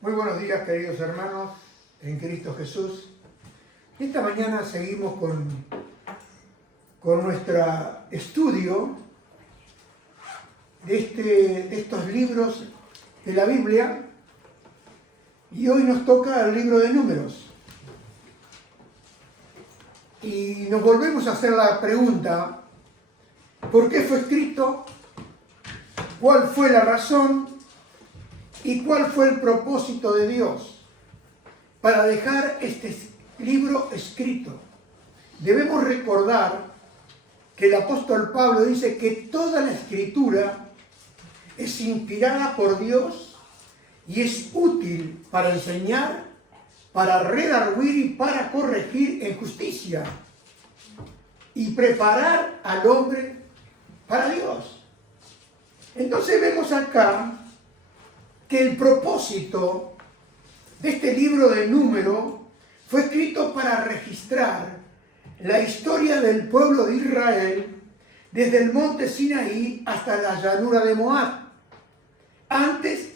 Muy buenos días, queridos hermanos en Cristo Jesús. Esta mañana seguimos con nuestro estudio de estos libros de la Biblia, y hoy nos toca el libro de Números. Y nos volvemos a hacer la pregunta: ¿por qué fue escrito? ¿Cuál fue la razón? ¿Y cuál fue el propósito de Dios para dejar este libro escrito? Debemos recordar que el apóstol Pablo dice que toda la escritura es inspirada por Dios y es útil para enseñar, para redarguir y para corregir en justicia y preparar al hombre para Dios. Entonces vemos acá que el propósito de este libro de Números fue escrito para registrar la historia del pueblo de Israel desde el monte Sinaí hasta la llanura de Moab, antes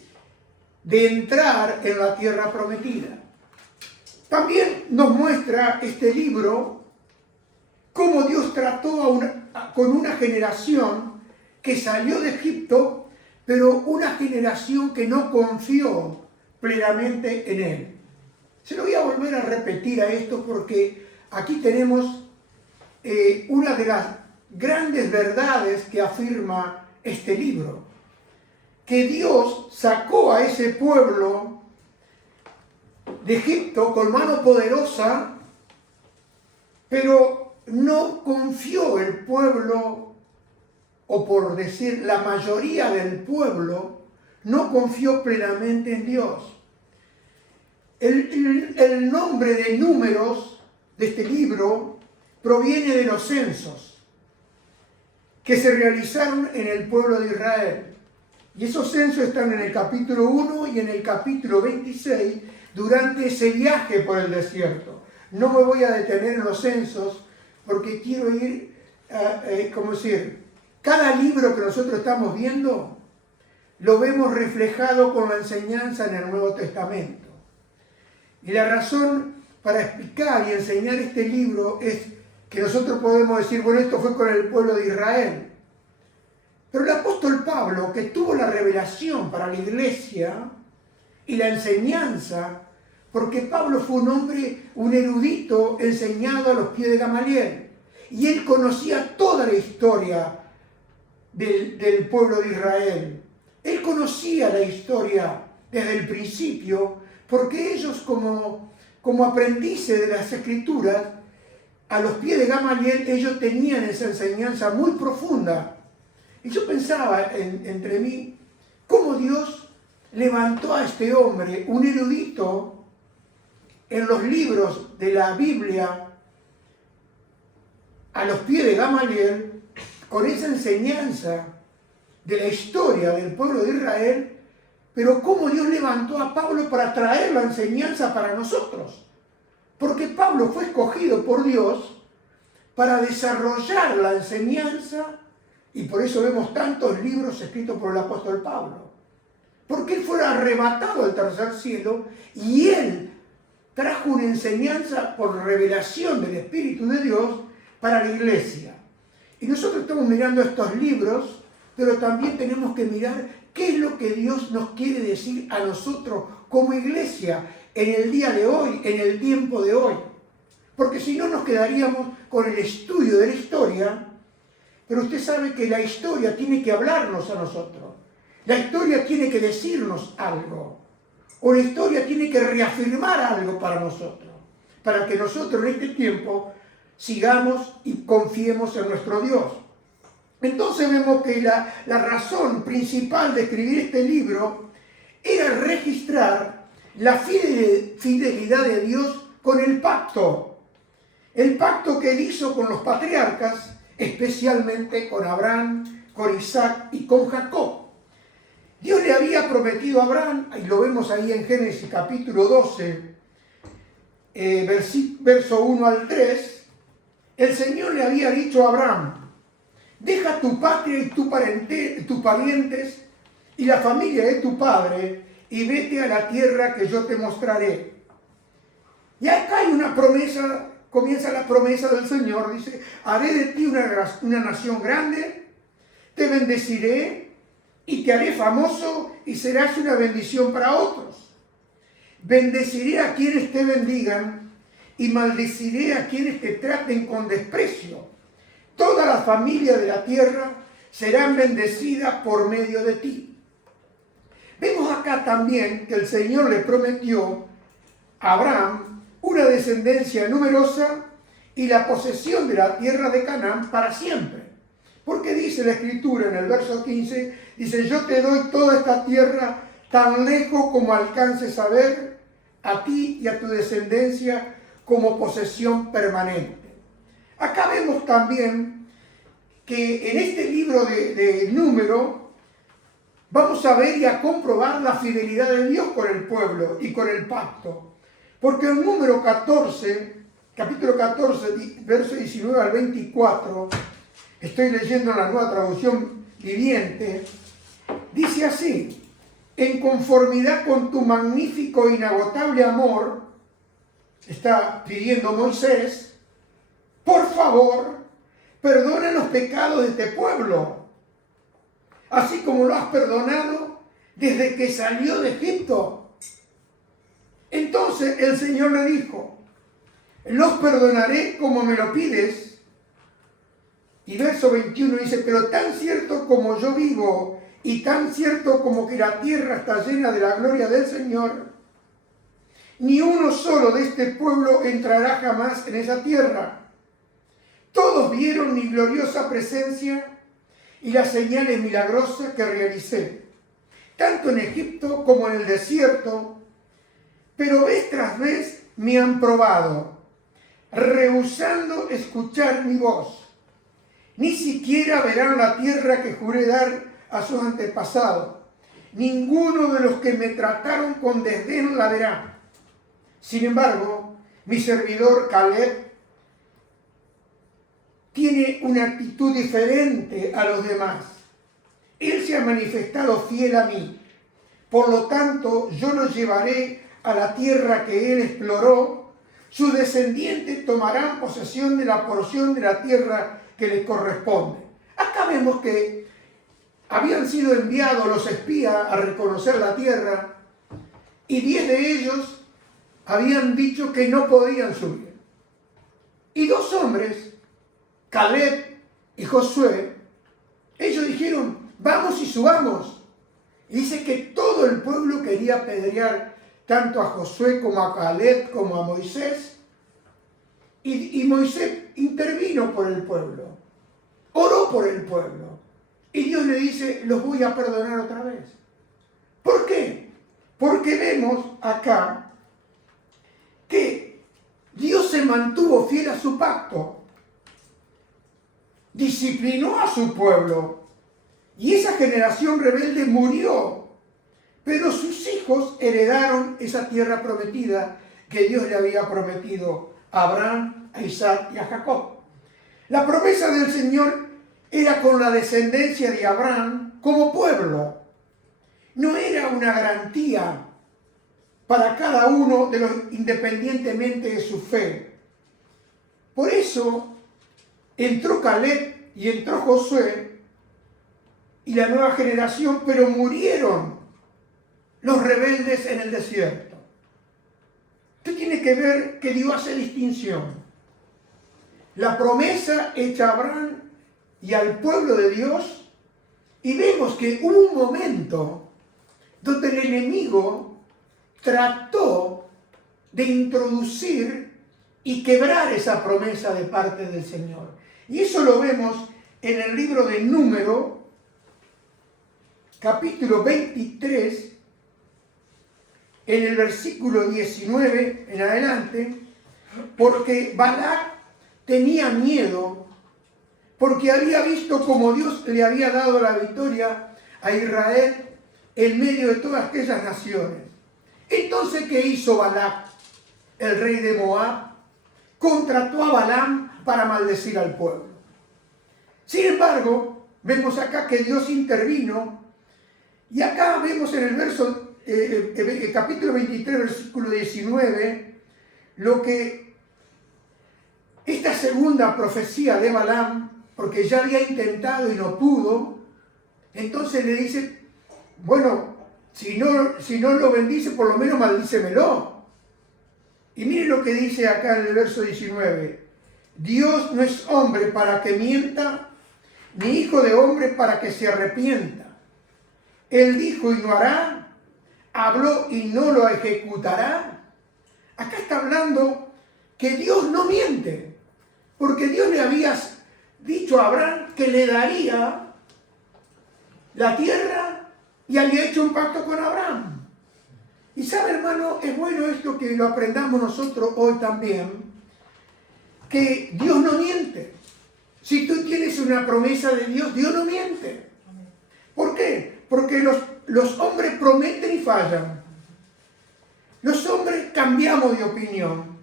de entrar en la tierra prometida. También nos muestra este libro cómo Dios trató con una generación que salió de Egipto, pero una generación que no confió plenamente en Él. Se lo voy a volver a repetir a esto porque aquí tenemos una de las grandes verdades que afirma este libro. Que Dios sacó a ese pueblo de Egipto con mano poderosa, pero no confió el pueblo, o por decir la mayoría del pueblo, no confió plenamente en Dios. El nombre de Números de este libro proviene de los censos que se realizaron en el pueblo de Israel. Y esos censos están en el capítulo 1 y en el capítulo 26 durante ese viaje por el desierto. No me voy a detener en los censos porque quiero ir, cada libro que nosotros estamos viendo lo vemos reflejado con la enseñanza en el Nuevo Testamento. Y la razón para explicar y enseñar este libro es que nosotros podemos decir, bueno, esto fue con el pueblo de Israel. Pero el apóstol Pablo, que tuvo la revelación para la iglesia y la enseñanza, porque Pablo fue un hombre, un erudito enseñado a los pies de Gamaliel, y él conocía toda la historia del pueblo de Israel. Él conocía la historia desde el principio, porque ellos como aprendices de las Escrituras, a los pies de Gamaliel, ellos tenían esa enseñanza muy profunda. Y yo pensaba entre mí, cómo Dios levantó a este hombre, un erudito, en los libros de la Biblia, a los pies de Gamaliel, con esa enseñanza de la historia del pueblo de Israel, pero cómo Dios levantó a Pablo para traer la enseñanza para nosotros. Porque Pablo fue escogido por Dios para desarrollar la enseñanza, y por eso vemos tantos libros escritos por el apóstol Pablo. Porque él fue arrebatado al tercer cielo y él trajo una enseñanza por revelación del Espíritu de Dios para la iglesia. Y nosotros estamos mirando estos libros, pero también tenemos que mirar qué es lo que Dios nos quiere decir a nosotros como iglesia en el día de hoy, en el tiempo de hoy. Porque si no nos quedaríamos con el estudio de la historia, pero usted sabe que la historia tiene que hablarnos a nosotros. La historia tiene que decirnos algo. O la historia tiene que reafirmar algo para nosotros. Para que nosotros en este tiempo sigamos y confiemos en nuestro Dios. Entonces vemos que la razón principal de escribir este libro era registrar la fidelidad de Dios con el pacto. El pacto que él hizo con los patriarcas, especialmente con Abraham, con Isaac y con Jacob. Dios le había prometido a Abraham, y lo vemos ahí en Génesis capítulo 12, verso 1 al 3, el Señor le había dicho a Abraham: deja tu patria y tus parientes y la familia de tu padre y vete a la tierra que yo te mostraré. Y acá hay una promesa, comienza la promesa del Señor, dice, haré de ti una nación grande, te bendeciré y te haré famoso y serás una bendición para otros. Bendeciré a quienes te bendigan y maldeciré a quienes te traten con desprecio. Todas las familias de la tierra serán bendecidas por medio de ti. Vemos acá también que el Señor le prometió a Abraham una descendencia numerosa y la posesión de la tierra de Canaán para siempre. Porque dice la Escritura en el verso 15, dice, yo te doy toda esta tierra tan lejos como alcances a ver, a ti y a tu descendencia como posesión permanente. Acá vemos también que en este libro de Número vamos a ver y a comprobar la fidelidad de Dios con el pueblo y con el pacto. Porque en Número 14, capítulo 14, verso 19 al 24, estoy leyendo en la Nueva Traducción Viviente, dice así, en conformidad con tu magnífico e inagotable amor, está pidiendo Moisés, por favor, perdona los pecados de este pueblo, así como lo has perdonado desde que salió de Egipto. Entonces el Señor le dijo, los perdonaré como me lo pides. Y verso 21 dice, pero tan cierto como yo vivo y tan cierto como que la tierra está llena de la gloria del Señor, ni uno solo de este pueblo entrará jamás en esa tierra. Todos vieron mi gloriosa presencia y las señales milagrosas que realicé, tanto en Egipto como en el desierto, pero vez tras vez me han probado, rehusando escuchar mi voz. Ni siquiera verán la tierra que juré dar a sus antepasados. Ninguno de los que me trataron con desdén la verá. Sin embargo, mi servidor Caleb tiene una actitud diferente a los demás. Él se ha manifestado fiel a mí. Por lo tanto, yo lo llevaré a la tierra que él exploró. Sus descendientes tomarán posesión de la porción de la tierra que les corresponde. Acá vemos que habían sido enviados los espías a reconocer la tierra y 10 de ellos habían dicho que no podían subir. Y 2 hombres, Caleb y Josué, ellos dijeron, vamos y subamos. Y dice que todo el pueblo quería apedrear tanto a Josué como a Caleb como a Moisés. Y Moisés intervino por el pueblo, oró por el pueblo. Y Dios le dice, los voy a perdonar otra vez. ¿Por qué? Porque vemos acá que Dios se mantuvo fiel a su pacto, disciplinó a su pueblo, y esa generación rebelde murió, pero sus hijos heredaron esa tierra prometida que Dios le había prometido a Abraham, a Isaac y a Jacob. La promesa del Señor era con la descendencia de Abraham como pueblo. No era una garantía para cada uno de los independientemente de su fe. Por eso entró Caleb y entró Josué y la nueva generación, pero murieron los rebeldes en el desierto. Usted tiene que ver que Dios hace distinción. La promesa hecha a Abraham y al pueblo de Dios, y vemos que hubo un momento donde el enemigo trató de introducir y quebrar esa promesa de parte del Señor. Y eso lo vemos en el libro de Número, capítulo 23, en el versículo 19 en adelante, porque Balac tenía miedo, porque había visto cómo Dios le había dado la victoria a Israel en medio de todas aquellas naciones. Entonces, ¿qué hizo Balac, el rey de Moab? Contrató a Balaam para maldecir al pueblo. Sin embargo, vemos acá que Dios intervino, y acá vemos en el verso capítulo 23, versículo 19, lo que esta segunda profecía de Balaam, porque ya había intentado y no pudo, entonces le dice, bueno, si no lo bendice, por lo menos maldícemelo. Y mire lo que dice acá en el verso 19. Dios no es hombre para que mienta, ni hijo de hombre para que se arrepienta. Él dijo y no hará, habló y no lo ejecutará. Acá está hablando que Dios no miente, porque Dios le había dicho a Abraham que le daría la tierra y había hecho un pacto con Abraham. Y sabe, hermano, es bueno esto que lo aprendamos nosotros hoy también, que Dios no miente. Si tú tienes una promesa de Dios, Dios no miente. ¿Por qué? Porque los hombres prometen y fallan. Los hombres cambiamos de opinión.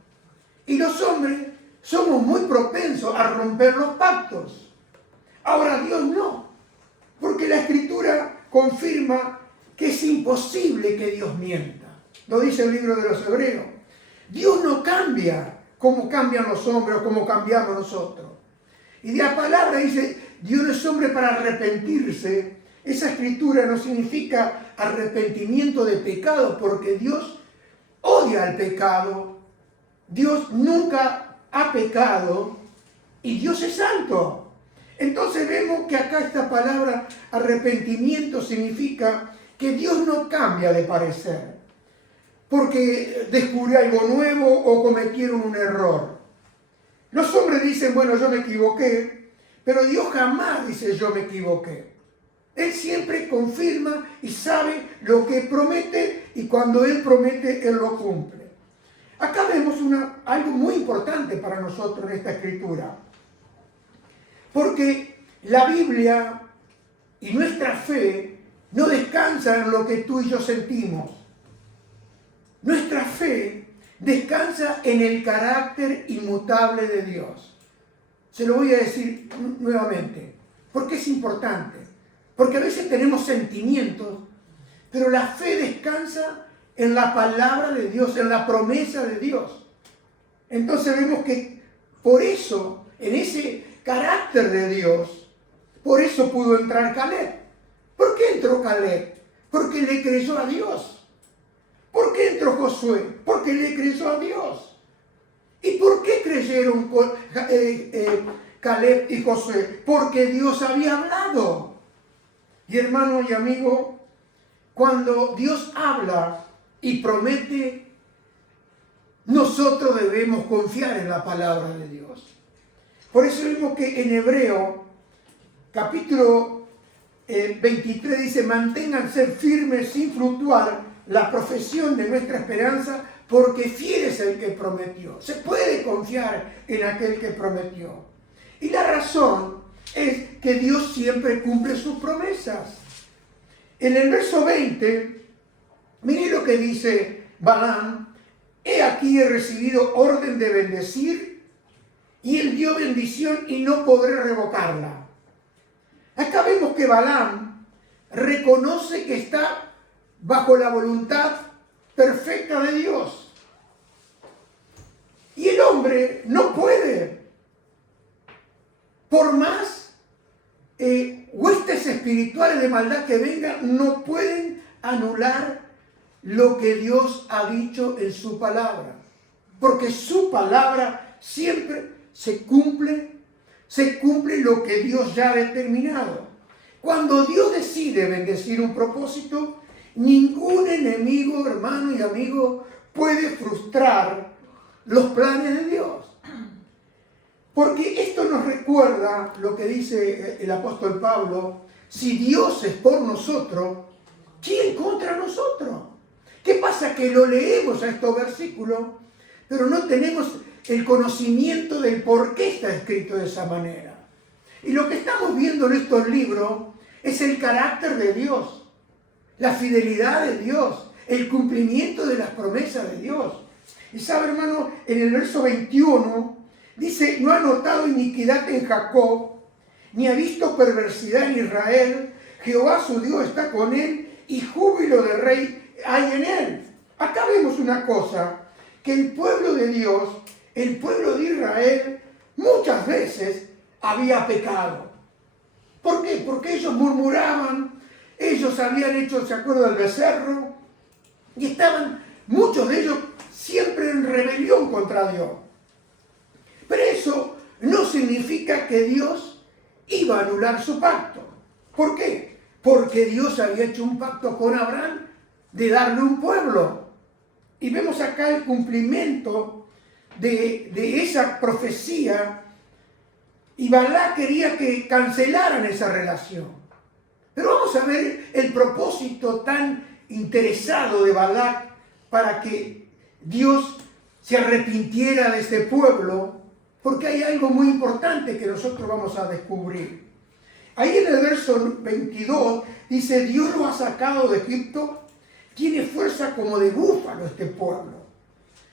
Y los hombres somos muy propensos a romper los pactos. Ahora Dios no. Porque la Escritura confirma que es imposible que Dios mienta. Lo dice el libro de los Hebreos. Dios no cambia como cambian los hombres o como cambiamos nosotros. Y la palabra dice, Dios no es hombre para arrepentirse. Esa escritura no significa arrepentimiento de pecado, porque Dios odia el pecado. Dios nunca ha pecado y Dios es santo. Entonces vemos que acá esta palabra arrepentimiento significa que Dios no cambia de parecer, porque descubrió algo nuevo o cometieron un error. Los hombres dicen, bueno, yo me equivoqué, pero Dios jamás dice yo me equivoqué. Él siempre confirma y sabe lo que promete, y cuando Él promete, Él lo cumple. Acá vemos algo muy importante para nosotros en esta escritura. Porque la Biblia y nuestra fe no descansa en lo que tú y yo sentimos. Nuestra fe descansa en el carácter inmutable de Dios. Se lo voy a decir nuevamente, porque es importante. Porque a veces tenemos sentimientos, pero la fe descansa en la palabra de Dios, en la promesa de Dios. Entonces vemos que por eso, en ese carácter de Dios, por eso pudo entrar Caleb. ¿Por qué entró Caleb? Porque le creyó a Dios. ¿Por qué entró Josué? Porque le creyó a Dios. ¿Y por qué creyeron Caleb y Josué? Porque Dios había hablado. Y hermano y amigo, cuando Dios habla y promete, nosotros debemos confiar en la palabra de Dios. Por eso vemos que en Hebreo, capítulo 23 dice, manténganse firmes sin fluctuar la profesión de nuestra esperanza, porque fiel es el que prometió. Se puede confiar en aquel que prometió. Y la razón es que Dios siempre cumple sus promesas. En el verso 20, mire lo que dice Balaam. He aquí he recibido orden de bendecir, y él dio bendición y no podré revocarla. Acá vemos que Balaam reconoce que está bajo la voluntad perfecta de Dios. Y el hombre no puede, por más huestes espirituales de maldad que vengan, no pueden anular lo que Dios ha dicho en su palabra. Porque su palabra siempre se cumple lo que Dios ya ha determinado. Cuando Dios decide bendecir un propósito, ningún enemigo, hermano y amigo, puede frustrar los planes de Dios. Porque esto nos recuerda lo que dice el apóstol Pablo: si Dios es por nosotros, ¿quién contra nosotros? ¿Qué pasa? Que lo leemos a estos versículos, pero no tenemos el conocimiento del por qué está escrito de esa manera. Y lo que estamos viendo en estos libros es el carácter de Dios, la fidelidad de Dios, el cumplimiento de las promesas de Dios. Y sabe, hermano, en el verso 21 dice: no ha notado iniquidad en Jacob, ni ha visto perversidad en Israel. Jehová su Dios está con él, y júbilo del rey hay en él. Acá vemos una cosa, que el pueblo de Dios, el pueblo de Israel, muchas veces había pecado. ¿Por qué? Porque ellos murmuraban, ellos habían hecho, ¿se acuerdan del becerro? Y estaban, muchos de ellos, siempre en rebelión contra Dios. Pero eso no significa que Dios iba a anular su pacto. ¿Por qué? Porque Dios había hecho un pacto con Abraham de darle un pueblo. Y vemos acá el cumplimiento de esa profecía. Y Balac quería que cancelaran esa relación. Pero vamos a ver el propósito tan interesado de Balac para que Dios se arrepintiera de este pueblo, porque hay algo muy importante que nosotros vamos a descubrir. Ahí en el verso 22 dice, Dios lo ha sacado de Egipto, tiene fuerza como de búfalo este pueblo.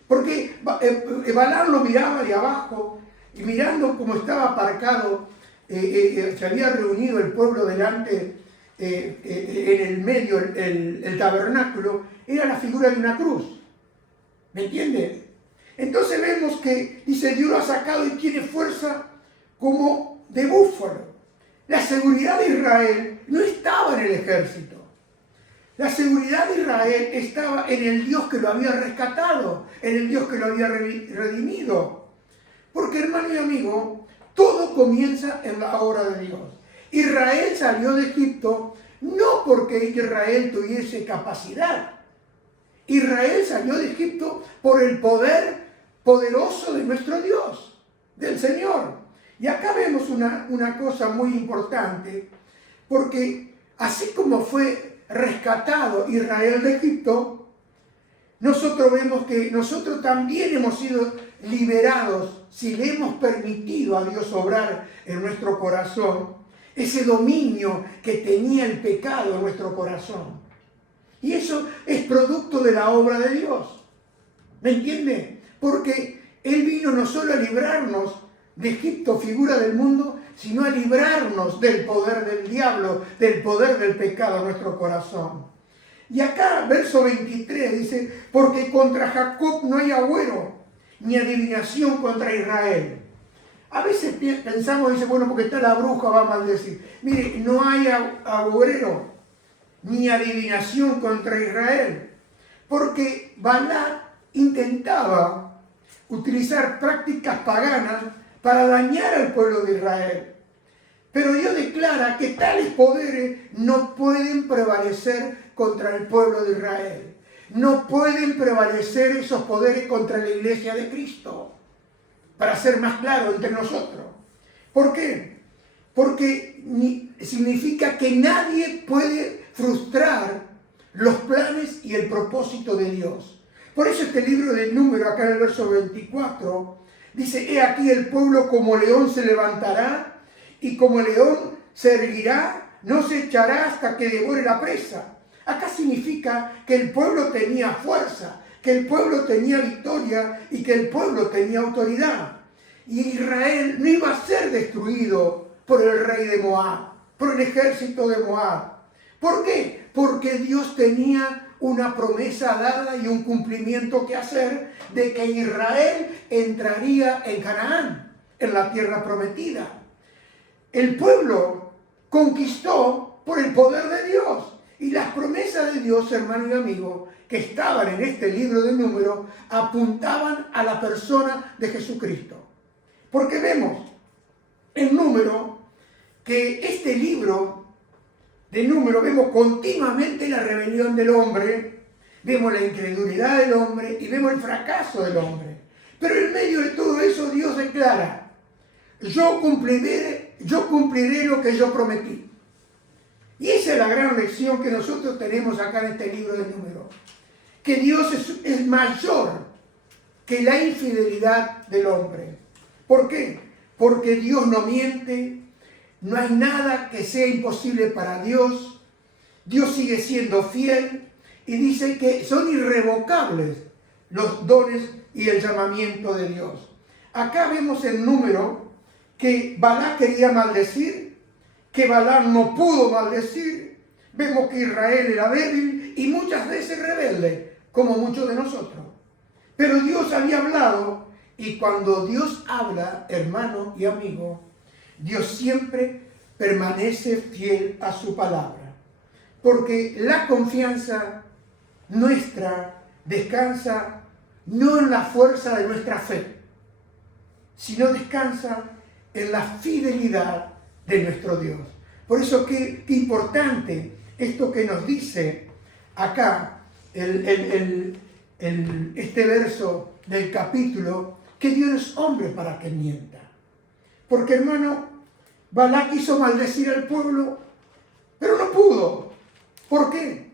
Porque Balaam lo miraba de abajo y mirando cómo estaba aparcado, se había reunido el pueblo delante, en el medio, el tabernáculo, era la figura de una cruz. ¿Me entiende? Entonces vemos que dice, Dios lo ha sacado y tiene fuerza como de búfalo. La seguridad de Israel no estaba en el ejército. La seguridad de Israel estaba en el Dios que lo había rescatado, en el Dios que lo había redimido. Porque, hermano y amigo, todo comienza en la obra de Dios. Israel salió de Egipto no porque Israel tuviese capacidad. Israel salió de Egipto por el poder poderoso de nuestro Dios, del Señor. Y acá vemos una cosa muy importante, porque así como fue rescatado Israel de Egipto, nosotros vemos que nosotros también hemos sido liberados si le hemos permitido a Dios obrar en nuestro corazón ese dominio que tenía el pecado en nuestro corazón. Y eso es producto de la obra de Dios. ¿Me entiende? Porque Él vino no solo a librarnos de Egipto, figura del mundo, sino a librarnos del poder del diablo, del poder del pecado en nuestro corazón. Y acá, verso 23, dice, porque contra Jacob no hay agüero, ni adivinación contra Israel. A veces pensamos, dice, bueno, porque está la bruja, va a maldecir. Mire, no hay agüero, ni adivinación contra Israel, porque Balac intentaba utilizar prácticas paganas para dañar al pueblo de Israel. Pero Dios declara que tales poderes no pueden prevalecer contra el pueblo de Israel. No pueden prevalecer esos poderes contra la iglesia de Cristo. Para ser más claro entre nosotros. ¿Por qué? Porque significa que nadie puede frustrar los planes y el propósito de Dios. Por eso este libro del Número, acá en el verso 24, dice, he aquí el pueblo como león se levantará, y como león se erguirá, no se echará hasta que devore la presa. Acá significa que el pueblo tenía fuerza, que el pueblo tenía victoria y que el pueblo tenía autoridad. Y Israel no iba a ser destruido por el rey de Moab, por el ejército de Moab. ¿Por qué? Porque Dios tenía una promesa dada y un cumplimiento que hacer de que Israel entraría en Canaán, en la tierra prometida. El pueblo conquistó por el poder de Dios. Y las promesas de Dios, hermano y amigo, que estaban en este libro de Números, apuntaban a la persona de Jesucristo. Porque vemos en Número que este libro de Números, vemos continuamente la rebelión del hombre, vemos la incredulidad del hombre y vemos el fracaso del hombre. Pero en medio de todo eso Dios declara, yo cumpliré lo que yo prometí. Y esa es la gran lección que nosotros tenemos acá en este libro de Números. Que Dios es mayor que la infidelidad del hombre. ¿Por qué? Porque Dios no miente, no hay nada que sea imposible para Dios. Dios sigue siendo fiel y dice que son irrevocables los dones y el llamamiento de Dios. Acá vemos en Número que Balac quería maldecir, que Balaam no pudo maldecir. Vemos que Israel era débil y muchas veces rebelde, como muchos de nosotros. Pero Dios había hablado, y cuando Dios habla, hermano y amigo, Dios siempre permanece fiel a su palabra. Porque la confianza nuestra descansa no en la fuerza de nuestra fe, sino descansa en la fidelidad de nuestro Dios. Por eso qué importante esto que nos dice acá este verso del capítulo, que Dios no es hombre para que mienta. Porque, hermano, Balac quiso maldecir al pueblo, pero no pudo. ¿Por qué?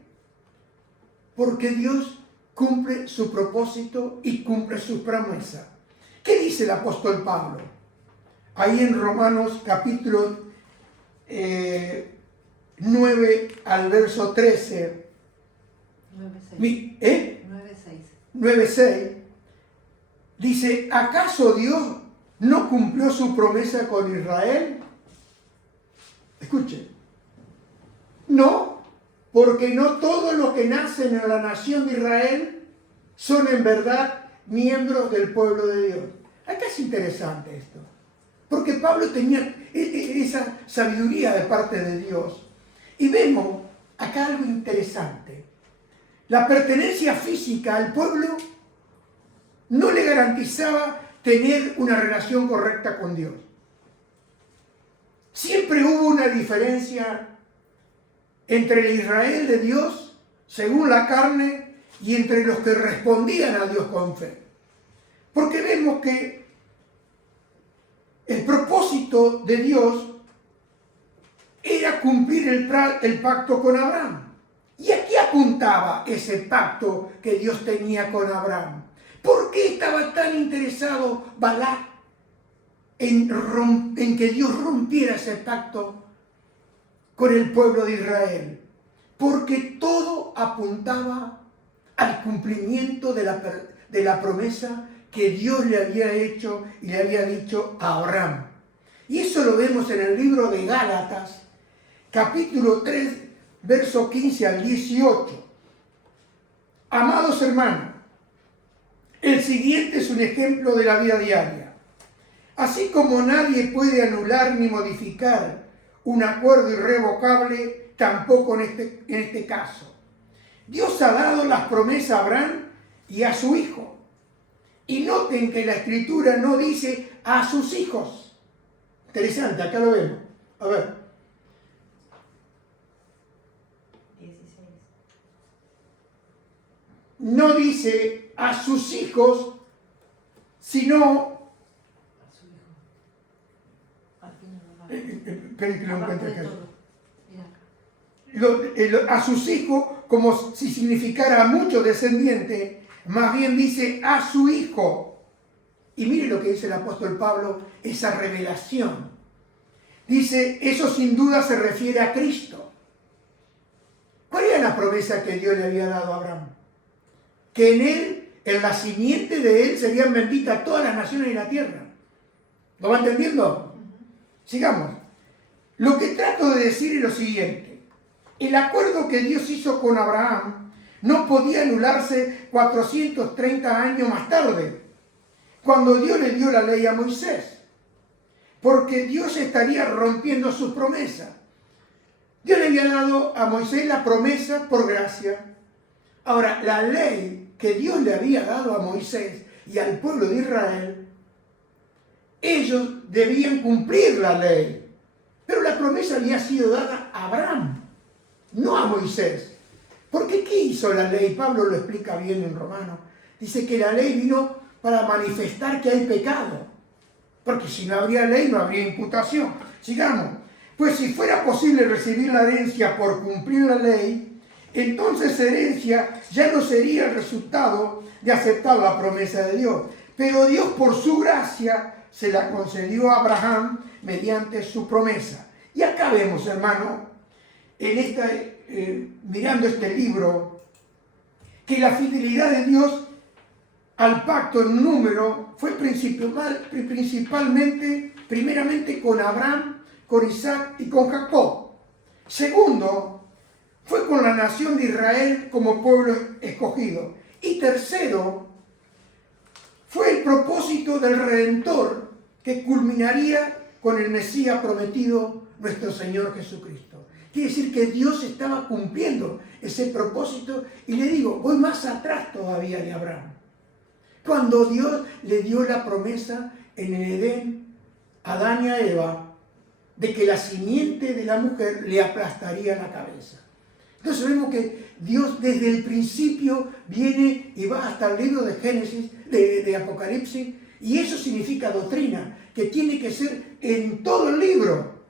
Porque Dios cumple su propósito y cumple sus promesas. ¿Qué dice el apóstol Pablo? Ahí en Romanos capítulo 9 al verso 13. 9:6. Dice, ¿acaso Dios no cumplió su promesa con Israel? Escuchen. No, porque no todos los que nacen en la nación de Israel son en verdad miembros del pueblo de Dios. Acá es interesante esto, porque Pablo tenía esa sabiduría de parte de Dios. Y vemos acá algo interesante. La pertenencia física al pueblo no le garantizaba tener una relación correcta con Dios. Siempre hubo una diferencia entre el Israel de Dios, según la carne, y entre los que respondían a Dios con fe. Porque vemos que el propósito de Dios era cumplir el pacto con Abraham. ¿Y a qué apuntaba ese pacto que Dios tenía con Abraham? ¿Por qué estaba tan interesado Balac en que Dios rompiera ese pacto con el pueblo de Israel? Porque todo apuntaba al cumplimiento de la promesa que Dios le había hecho y le había dicho a Abraham. Y eso lo vemos en el libro de Gálatas, capítulo 3, verso 15 al 18. Amados hermanos, el siguiente es un ejemplo de la vida diaria. Así como nadie puede anular ni modificar un acuerdo irrevocable, tampoco en este caso. Dios ha dado las promesas a Abraham y a su hijo. Y noten que la Escritura no dice a sus hijos. Interesante, acá lo vemos. A ver. 16. No dice a sus hijos, sino... A su hijo. Al final no va. Esperen que lo encuentre acá. Mira acá. A sus hijos, como si significara a muchos descendientes, más bien dice a su hijo. Y mire lo que dice el apóstol Pablo, esa revelación. Dice, eso sin duda se refiere a Cristo. ¿Cuál era la promesa que Dios le había dado a Abraham? Que en él, en la simiente de él, serían benditas todas las naciones de la tierra. ¿Lo va entendiendo? Sigamos. Lo que trato de decir es lo siguiente. El acuerdo que Dios hizo con Abraham no podía anularse 430 años más tarde, cuando Dios le dio la ley a Moisés, porque Dios estaría rompiendo sus promesas. Dios le había dado a Moisés la promesa por gracia. Ahora, la ley que Dios le había dado a Moisés y al pueblo de Israel, ellos debían cumplir la ley. Pero la promesa había sido dada a Abraham, no a Moisés. Porque ¿qué hizo la ley? Pablo lo explica bien en Romanos. Dice que la ley vino para manifestar que hay pecado. Porque si no habría ley, no habría imputación. Sigamos. Pues si fuera posible recibir la herencia por cumplir la ley, entonces herencia ya no sería el resultado de aceptar la promesa de Dios. Pero Dios, por su gracia, se la concedió a Abraham mediante su promesa. Y acá vemos, hermano, mirando este libro, que la fidelidad de Dios al pacto en número fue primeramente con Abraham, con Isaac y con Jacob. Segundo, fue con la nación de Israel como pueblo escogido. Y tercero, fue el propósito del Redentor que culminaría con el Mesías prometido, nuestro Señor Jesucristo. Quiere decir que Dios estaba cumpliendo ese propósito. Y le digo, voy más atrás todavía de Abraham. Cuando Dios le dio la promesa en el Edén a Adán y a Eva de que la simiente de la mujer le aplastaría la cabeza. Entonces vemos que Dios desde el principio viene y va hasta el libro de Génesis, de Apocalipsis, y eso significa doctrina, que tiene que ser en todo el libro,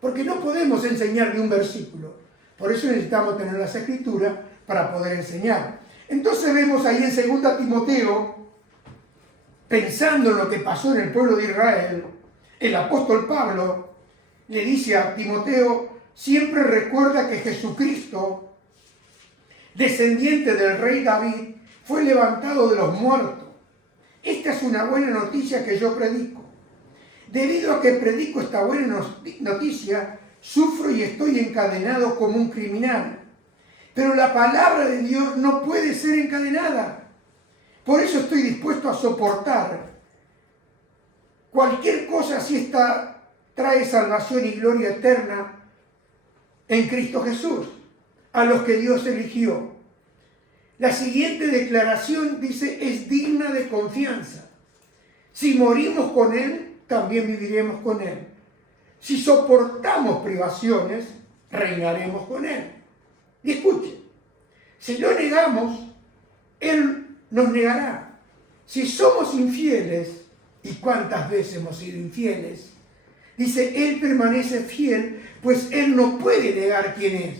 porque no podemos enseñar de un versículo. Por eso necesitamos tener las Escrituras para poder enseñar. Entonces vemos ahí en 2 Timoteo, pensando en lo que pasó en el pueblo de Israel, el apóstol Pablo le dice a Timoteo, siempre recuerda que Jesucristo, descendiente del rey David, fue levantado de los muertos. Esta es una buena noticia que yo predico. Debido a que predico esta buena noticia, sufro y estoy encadenado como un criminal. Pero la palabra de Dios no puede ser encadenada. Por eso estoy dispuesto a soportar cualquier cosa si esta trae salvación y gloria eterna en Cristo Jesús, a los que Dios eligió. La siguiente declaración dice, es digna de confianza. Si morimos con Él, también viviremos con Él. Si soportamos privaciones, reinaremos con Él. Y escuchen, si lo negamos, Él nos negará. Si somos infieles, ¿y cuántas veces hemos sido infieles? Dice, Él permanece fiel, pues Él no puede negar quién es.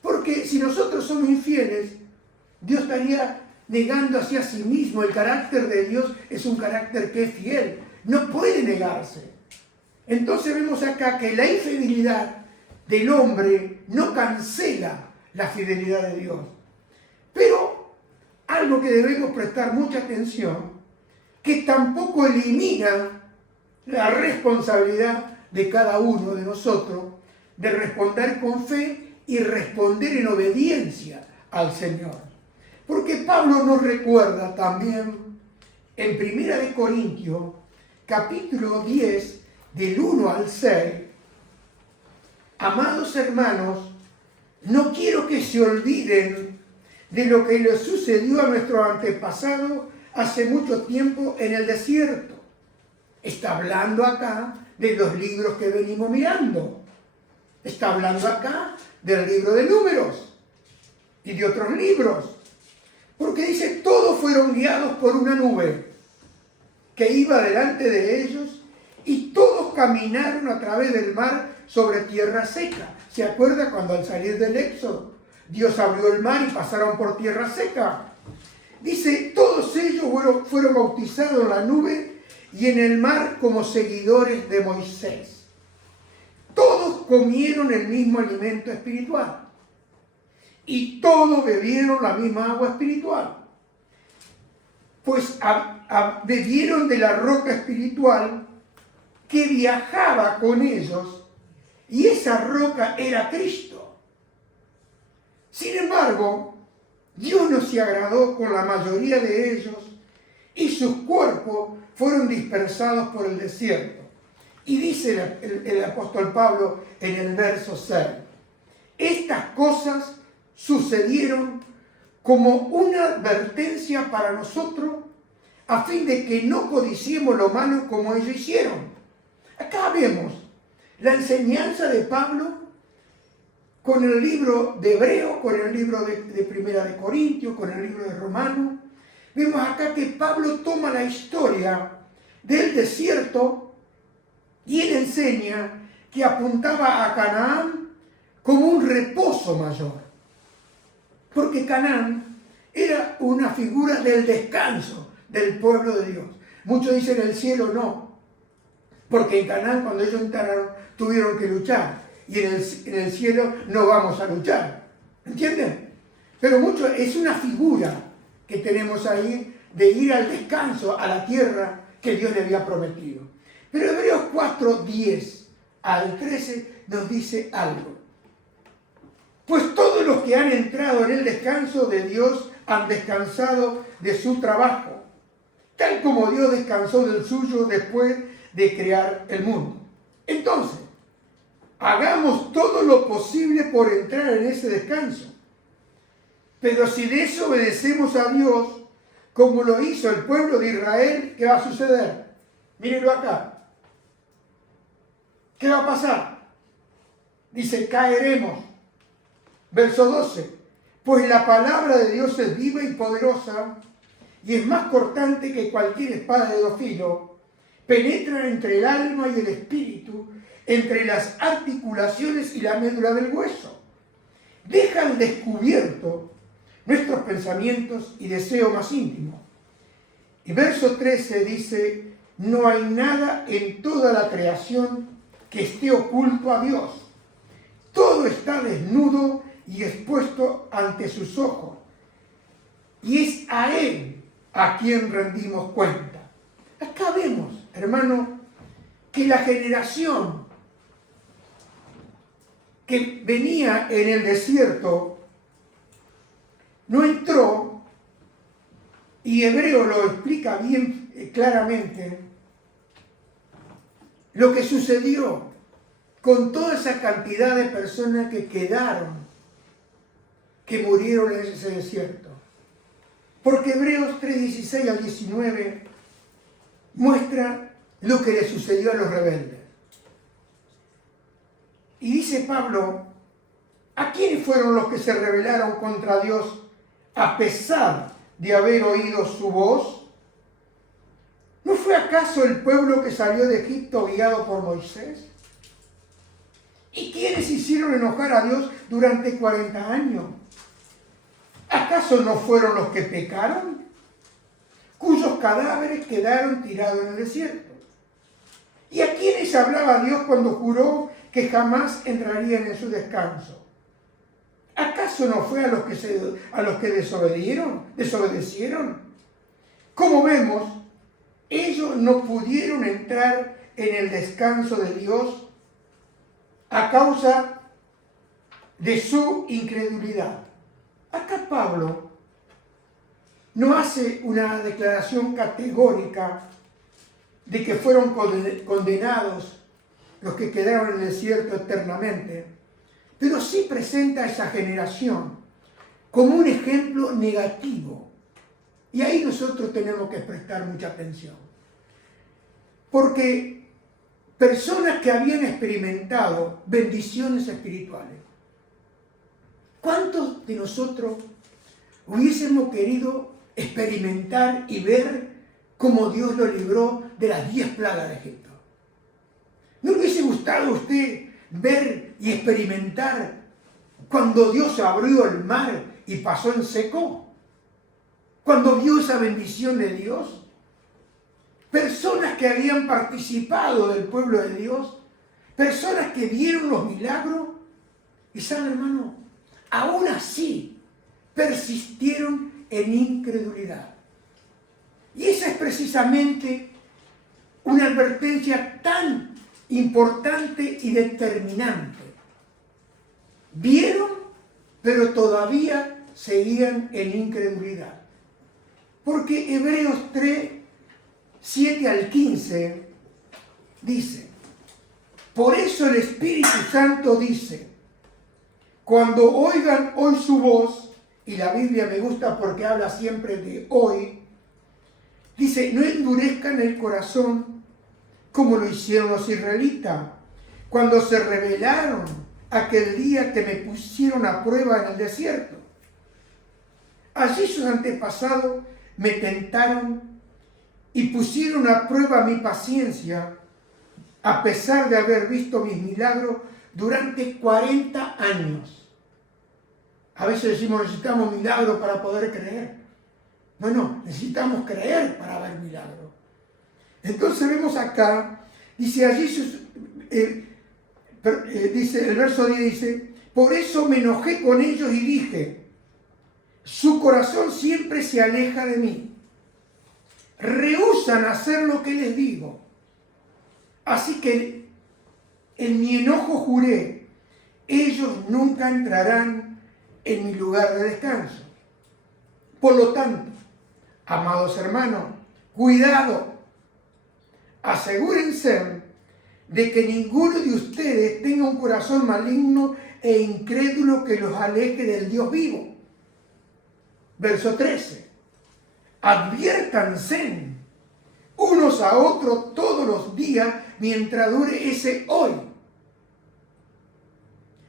Porque si nosotros somos infieles, Dios estaría negando hacia sí mismo. El carácter de Dios es un carácter que es fiel, no puede negarse. Entonces vemos acá que la infidelidad del hombre no cancela la fidelidad de Dios. Pero algo que debemos prestar mucha atención, que tampoco elimina la responsabilidad de cada uno de nosotros de responder con fe y responder en obediencia al Señor. Porque Pablo nos recuerda también en 1 Corintios, capítulo 10, del 1 al 6, amados hermanos, no quiero que se olviden de lo que le sucedió a nuestro antepasado hace mucho tiempo en el desierto. Está hablando acá de los libros que venimos mirando. Está hablando acá del libro de Números y de otros libros. Porque dice, todos fueron guiados por una nube que iba delante de ellos y todos caminaron a través del mar sobre tierra seca. ¿Se acuerda cuando al salir del Éxodo Dios abrió el mar y pasaron por tierra seca? Dice, todos ellos fueron bautizados en la nube y en el mar como seguidores de Moisés. Todos comieron el mismo alimento espiritual y todos bebieron la misma agua espiritual, pues bebieron de la roca espiritual que viajaba con ellos, y esa roca era Cristo. Sin embargo, Dios no se agradó con la mayoría de ellos y sus cuerpos fueron dispersados por el desierto. Y dice el apóstol Pablo en el verso 6, estas cosas sucedieron como una advertencia para nosotros a fin de que no codiciemos lo malo como ellos hicieron. Acá vemos la enseñanza de Pablo con el libro de Hebreo, con el libro de Primera de Corintios, con el libro de Romanos. Vemos acá que Pablo toma la historia del desierto y él enseña que apuntaba a Canaán como un reposo mayor. Porque Canaán era una figura del descanso del pueblo de Dios. Muchos dicen el cielo no, porque en Canaán cuando ellos entraron tuvieron que luchar y en el cielo no vamos a luchar. ¿Entienden? Pero mucho es una figura que tenemos ahí de ir al descanso, a la tierra que Dios le había prometido. Pero Hebreos 4, 10 al 13 nos dice algo. Pues todos los que han entrado en el descanso de Dios han descansado de su trabajo, tal como Dios descansó del suyo después de crear el mundo. Entonces, hagamos todo lo posible por entrar en ese descanso. Pero si desobedecemos a Dios, como lo hizo el pueblo de Israel, ¿qué va a suceder? Mírenlo acá. ¿Qué va a pasar? Dice, caeremos. Verso 12. Pues la palabra de Dios es viva y poderosa, y es más cortante que cualquier espada de dos filos. Penetra entre el alma y el espíritu, entre las articulaciones y la médula del hueso. Deja al descubierto nuestros pensamientos y deseos más íntimos. Y verso 13 dice, no hay nada en toda la creación que esté oculto a Dios. Todo está desnudo y expuesto ante sus ojos. Y es a Él a quien rendimos cuenta. Acá vemos, hermano, que la generación que venía en el desierto no entró, y Hebreo lo explica bien claramente, lo que sucedió con toda esa cantidad de personas que quedaron, que murieron en ese desierto. Porque Hebreos 3:16 al 19 muestra lo que le sucedió a los rebeldes. Y dice Pablo, ¿a quiénes fueron los que se rebelaron contra Dios a pesar de haber oído su voz? ¿No fue acaso el pueblo que salió de Egipto guiado por Moisés? ¿Y quiénes hicieron enojar a Dios durante 40 años? ¿Acaso no fueron los que pecaron? Cuyos cadáveres quedaron tirados en el desierto. ¿Y a quiénes hablaba Dios cuando juró que jamás entrarían en su descanso? ¿Acaso no fue a los que desobedecieron? Como vemos, ellos no pudieron entrar en el descanso de Dios a causa de su incredulidad. Acá Pablo no hace una declaración categórica de que fueron condenados los que quedaron en el desierto eternamente, pero sí presenta a esa generación como un ejemplo negativo. Y ahí nosotros tenemos que prestar mucha atención. Porque personas que habían experimentado bendiciones espirituales, ¿cuántos de nosotros hubiésemos querido experimentar y ver cómo Dios lo libró de las 10 plagas de Egipto? ¿No le hubiese gustado a usted ver y experimentar cuando Dios abrió el mar y pasó en seco? Cuando vio esa bendición de Dios. Personas que habían participado del pueblo de Dios, personas que vieron los milagros, y saben, hermano, aún así persistieron en incredulidad. Y esa es precisamente una advertencia tan importante y determinante. Vieron, pero todavía seguían en incredulidad. Porque Hebreos 3, 7 al 15 dice, por eso el Espíritu Santo dice, cuando oigan hoy su voz, y la Biblia me gusta porque habla siempre de hoy, dice, no endurezcan el corazón como lo hicieron los israelitas, cuando se rebelaron aquel día que me pusieron a prueba en el desierto. Allí sus antepasados me tentaron y pusieron a prueba mi paciencia, a pesar de haber visto mis milagros durante 40 años. A veces decimos, necesitamos milagros para poder creer. No, necesitamos creer para ver milagros. Entonces vemos acá, dice allí, dice el verso 10, dice, por eso me enojé con ellos y dije, su corazón siempre se aleja de mí. Rehúsan hacer lo que les digo. Así que en mi enojo juré ellos nunca entrarán en mi lugar de descanso. Por lo tanto, amados hermanos, cuidado, asegúrense de que ninguno de ustedes tenga un corazón maligno e incrédulo que los aleje del Dios vivo. Verso 13. Adviértanse unos a otros todos los días mientras dure ese hoy,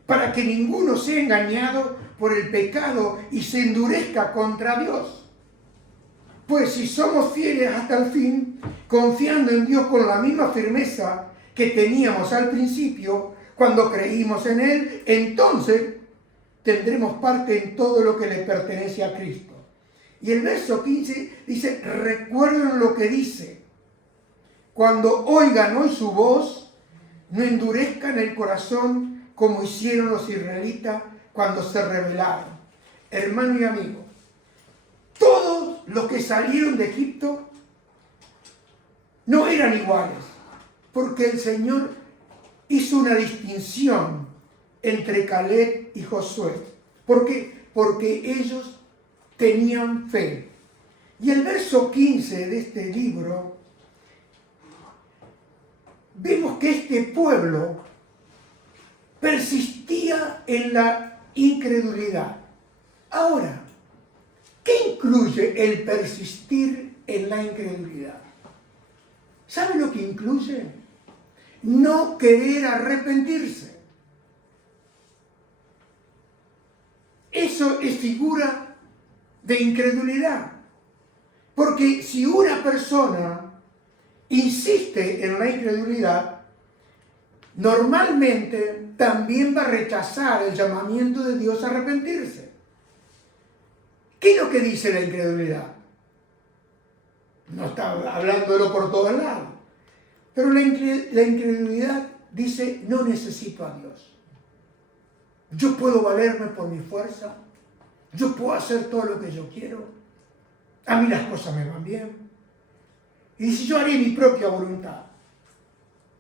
para que ninguno sea engañado por el pecado y se endurezca contra Dios. Pues si somos fieles hasta el fin, confiando en Dios con la misma firmeza que teníamos al principio, cuando creímos en Él, entonces tendremos parte en todo lo que le pertenece a Cristo. Y el verso 15 dice, recuerden lo que dice, cuando oigan hoy su voz, no endurezcan el corazón como hicieron los israelitas cuando se rebelaron. Hermano y amigo, todos los que salieron de Egipto no eran iguales, porque el Señor hizo una distinción entre Caleb y Josué. ¿Por qué? Porque ellos tenían fe. Y el verso 15 de este libro, vemos que este pueblo persistía en la incredulidad. Ahora, ¿qué incluye el persistir en la incredulidad? ¿Sabe lo que incluye? No querer arrepentirse. Eso es figura de incredulidad. Porque si una persona insiste en la incredulidad, normalmente también va a rechazar el llamamiento de Dios a arrepentirse. ¿Qué es lo que dice la incredulidad? No está hablándolo por todos lados. Pero la incredulidad dice, no necesito a Dios. Yo puedo valerme por mi fuerza. Yo puedo hacer todo lo que yo quiero. A mí las cosas me van bien. Y dice, yo haré mi propia voluntad.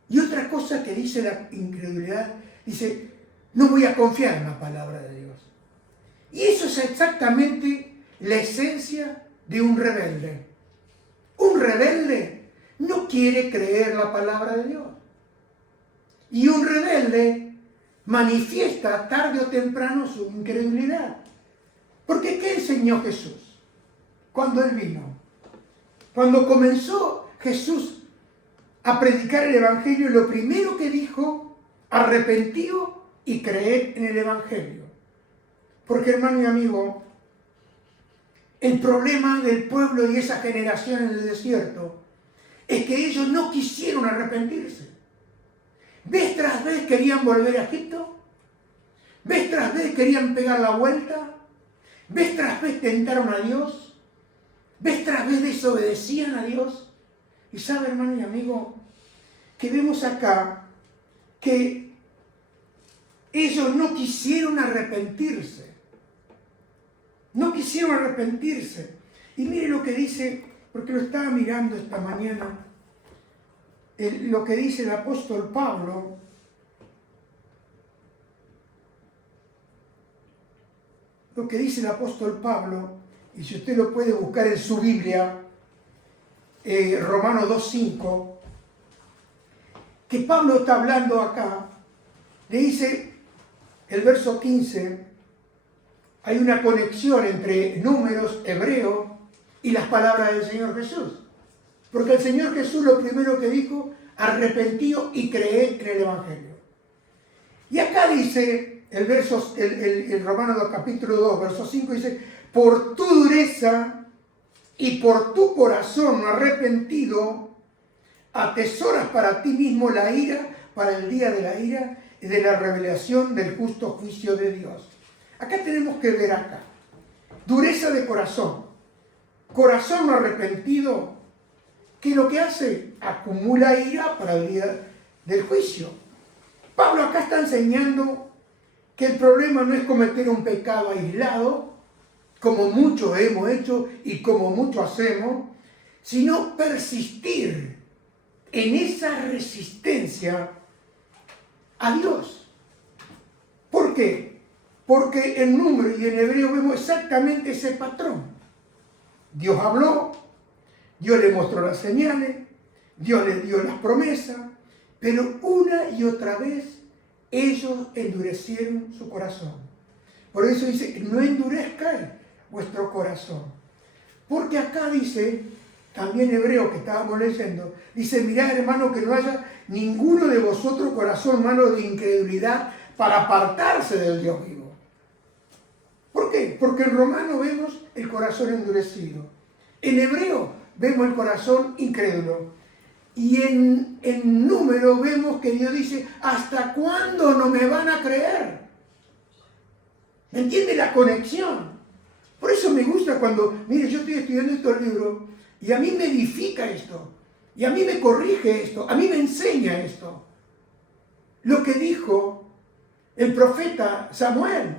Y otra cosa que dice la incredulidad, dice, no voy a confiar en la palabra de Dios. Y eso es exactamente la esencia de un rebelde. Un rebelde no quiere creer la palabra de Dios. Y un rebelde manifiesta tarde o temprano su incredulidad. Porque ¿qué enseñó Jesús cuando Él vino? Cuando comenzó Jesús a predicar el Evangelio, lo primero que dijo, arrepentíos y creed en el Evangelio. Porque, hermano y amigo, el problema del pueblo y esa generación en el desierto es que ellos no quisieron arrepentirse. Vez tras vez querían volver a Egipto, vez tras vez querían pegar la vuelta, vez tras vez tentaron a Dios, vez tras vez desobedecían a Dios. Y sabe, hermano y amigo, que vemos acá que ellos no quisieron arrepentirse. No quisieron arrepentirse. Y mire lo que dice, porque lo estaba mirando esta mañana, lo que dice el apóstol Pablo. Lo que dice el apóstol Pablo, y si usted lo puede buscar en su Biblia, Romanos 2:5, que Pablo está hablando acá, le dice el verso 15, hay una conexión entre Números, Hebreo y las palabras del Señor Jesús. Porque el Señor Jesús lo primero que dijo, arrepentíos y creed en el Evangelio. Y acá dice el Romanos capítulo 2, verso 5, dice, por tu dureza y por tu corazón no arrepentido, atesoras para ti mismo la ira para el día de la ira y de la revelación del justo juicio de Dios. Acá tenemos que ver acá, dureza de corazón, corazón no arrepentido, que lo que hace, acumula ira para el día del juicio. Pablo acá está enseñando que el problema no es cometer un pecado aislado, como muchos hemos hecho y como muchos hacemos, sino persistir en esa resistencia a Dios. ¿Por qué? Porque en Número y en Hebreo vemos exactamente ese patrón. Dios habló, Dios le mostró las señales, Dios le dio las promesas, pero una y otra vez ellos endurecieron su corazón. Por eso dice, no endurezcáis vuestro corazón. Porque acá dice, también Hebreo que estábamos leyendo, dice, mirad hermano que no haya ninguno de vosotros corazón malo de incredulidad para apartarse del Dios vivo. ¿Por qué? Porque en Romano vemos el corazón endurecido. En Hebreo vemos el corazón incrédulo. Y en Número vemos que Dios dice, ¿hasta cuándo no me van a creer? ¿Me entiende la conexión? Por eso me gusta cuando, mire, yo estoy estudiando estos libros y a mí me edifica esto, y a mí me corrige esto, a mí me enseña esto. Lo que dijo el profeta Samuel,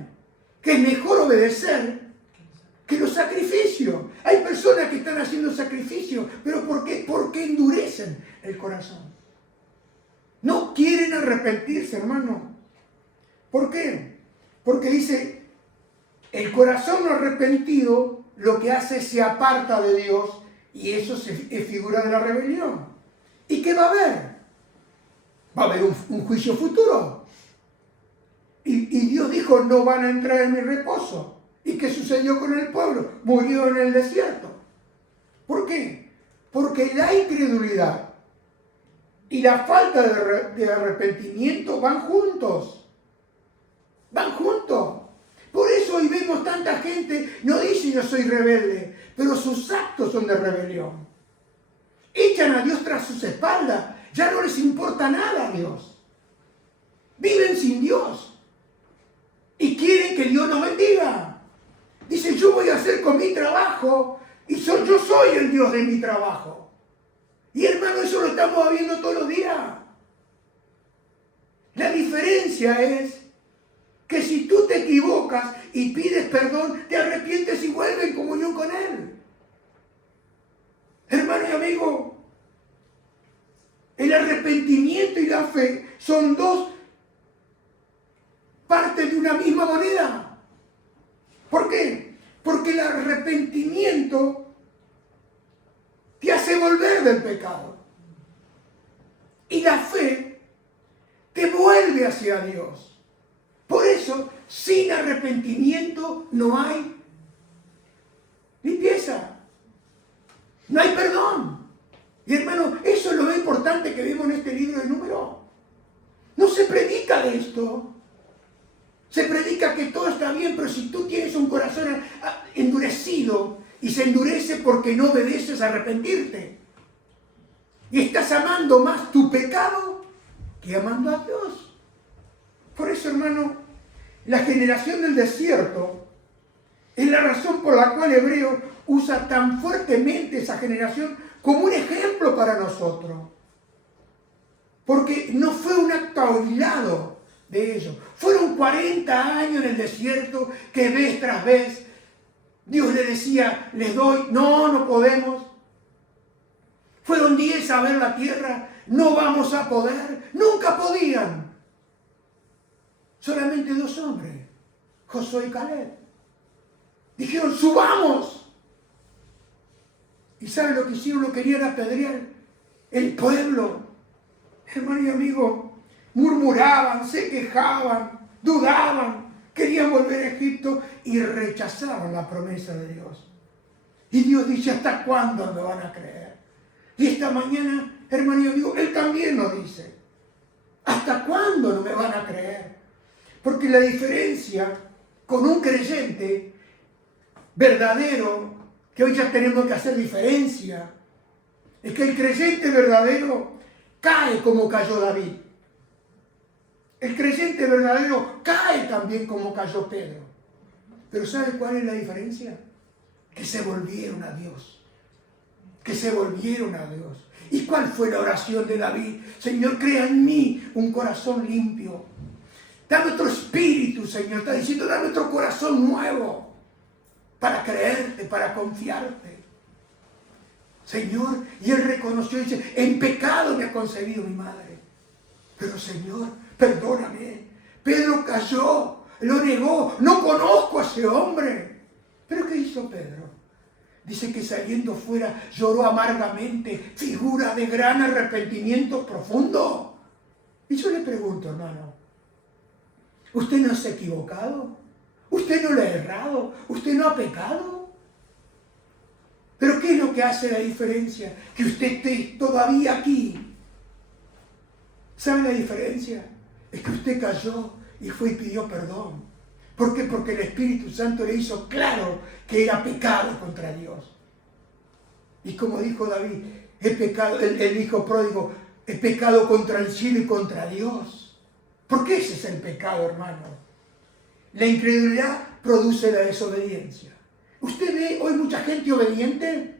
que es mejor obedecer que los sacrificios. Hay personas que están haciendo sacrificios, pero ¿por qué? Porque endurecen el corazón. No quieren arrepentirse, hermano. ¿Por qué? Porque dice, el corazón no arrepentido lo que hace es se aparta de Dios, y eso es figura de la rebelión. ¿Y qué va a haber? Va a haber un juicio futuro. Y Dios dijo, no van a entrar en mi reposo. ¿Y qué sucedió con el pueblo? Murió en el desierto. ¿Por qué? Porque la incredulidad y la falta de arrepentimiento van juntos. Van juntos. Por eso hoy vemos tanta gente, no dice yo soy rebelde, pero sus actos son de rebelión. Echan a Dios tras sus espaldas. Ya no les importa nada a Dios. Viven sin Dios. Y quieren que Dios los bendiga. Dice, yo voy a hacer con mi trabajo y yo soy el Dios de mi trabajo. Y hermano, eso lo estamos viendo todos los días. La diferencia es que si tú te equivocas y pides perdón, te arrepientes y vuelves en comunión con Él. Hermano y amigo, el arrepentimiento y la fe son dos partes de una misma moneda. ¿Por qué? Porque el arrepentimiento te hace volver del pecado. Y la fe te vuelve hacia Dios. Por eso, sin arrepentimiento no hay limpieza. No hay perdón. Y hermano, eso es lo más importante que vemos en este libro de Números. No se predica de esto. Se predica que todo está bien, pero si tú tienes un corazón endurecido y se endurece porque no obedeces a arrepentirte y estás amando más tu pecado que amando a Dios. Por eso, hermano, la generación del desierto es la razón por la cual Hebreo usa tan fuertemente esa generación como un ejemplo para nosotros. Porque no fue un acto aislado de ellos. Fueron 40 años en el desierto que vez tras vez Dios le decía, les doy, no podemos. Fueron 10 a ver la tierra, no vamos a poder, nunca podían. Solamente 2 hombres, Josué y Caleb, dijeron, subamos. ¿Y saben lo que hicieron? Lo querían apedrear. El pueblo, hermano y amigo, murmuraban, se quejaban, dudaban, querían volver a Egipto y rechazaban la promesa de Dios. Y Dios dice, ¿hasta cuándo me van a creer? Y esta mañana, hermano y amigo, Él también nos dice, ¿hasta cuándo no me van a creer? Porque la diferencia con un creyente verdadero, que hoy ya tenemos que hacer diferencia, es que el creyente verdadero cae como cayó David. El creyente verdadero cae también como cayó Pedro. Pero ¿sabe cuál es la diferencia? Que se volvieron a Dios. Que se volvieron a Dios. ¿Y cuál fue la oración de David? Señor, crea en mí un corazón limpio. Dame otro espíritu, Señor. Está diciendo, dame otro corazón nuevo. Para creerte, para confiarte. Señor, y él reconoció y dice, en pecado me ha concebido mi madre. Pero Señor, perdóname, Pedro cayó, lo negó, no conozco a ese hombre. ¿Pero qué hizo Pedro? Dice que saliendo fuera lloró amargamente, figura de gran arrepentimiento profundo. Y yo le pregunto, hermano, ¿usted no se ha equivocado? ¿Usted no le ha errado? ¿Usted no ha pecado? ¿Pero qué es lo que hace la diferencia? Que usted esté todavía aquí. ¿Sabe la diferencia? Es que usted cayó y fue y pidió perdón. ¿Por qué? Porque el Espíritu Santo le hizo claro que era pecado contra Dios. Y como dijo David, he pecado, el hijo pródigo, he pecado contra el cielo y contra Dios. ¿Por qué ese es el pecado, hermano? La incredulidad produce la desobediencia. ¿Usted ve hoy mucha gente obediente?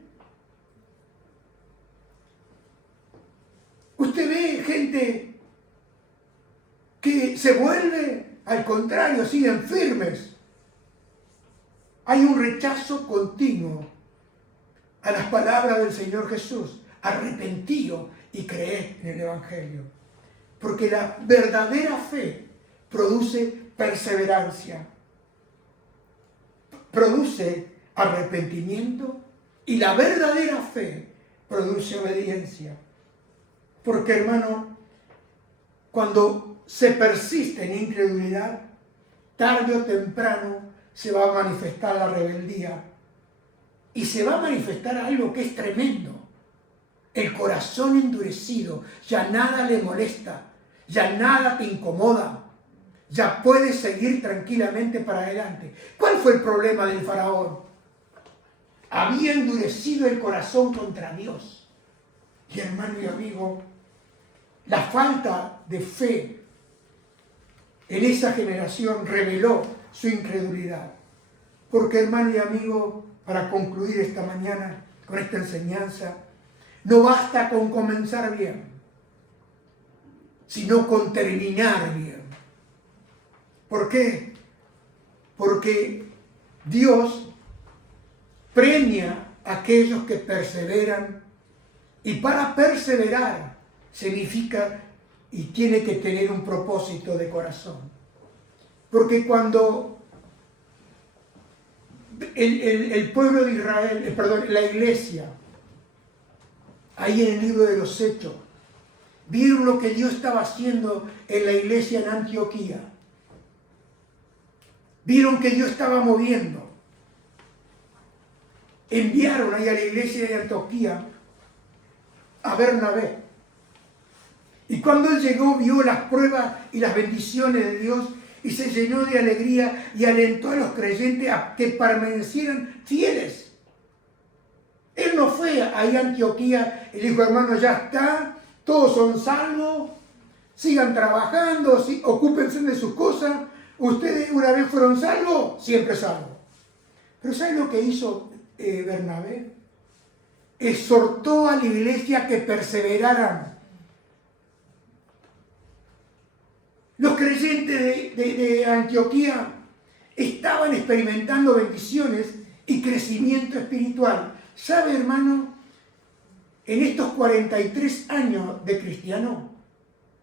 ¿Usted ve gente que se vuelve? Al contrario, siguen firmes. Hay un rechazo continuo a las palabras del Señor Jesús. Arrepentido y creed en el Evangelio. Porque la verdadera fe produce perseverancia, produce arrepentimiento y la verdadera fe produce obediencia. Porque, hermano, cuando se persiste en incredulidad, tarde o temprano se va a manifestar la rebeldía y se va a manifestar algo que es tremendo. El corazón endurecido, ya nada le molesta, ya nada te incomoda, ya puedes seguir tranquilamente para adelante. ¿Cuál fue el problema del faraón? Había endurecido el corazón contra Dios. Y hermano y amigo, la falta de fe en esa generación reveló su incredulidad. Porque, hermano y amigo, para concluir esta mañana con esta enseñanza, no basta con comenzar bien, sino con terminar bien. ¿Por qué? Porque Dios premia a aquellos que perseveran, y para perseverar significa y tiene que tener un propósito de corazón. Porque cuando el pueblo de Israel, la iglesia, ahí en el libro de los Hechos, vieron lo que Dios estaba haciendo en la iglesia en Antioquía. Vieron que Dios estaba moviendo. Enviaron ahí a la iglesia de Antioquía a Bernabé. Y cuando él llegó, vio las pruebas y las bendiciones de Dios y se llenó de alegría y alentó a los creyentes a que permanecieran fieles. Él no fue ahí a Antioquía y dijo, hermano, ya está, todos son salvos, sigan trabajando, ocúpense de sus cosas. Ustedes una vez fueron salvos, siempre salvos. Pero ¿saben lo que hizo Bernabé? Exhortó a la iglesia que perseveraran. Los creyentes de Antioquía estaban experimentando bendiciones y crecimiento espiritual. ¿Sabe, hermano? En estos 43 años de cristiano,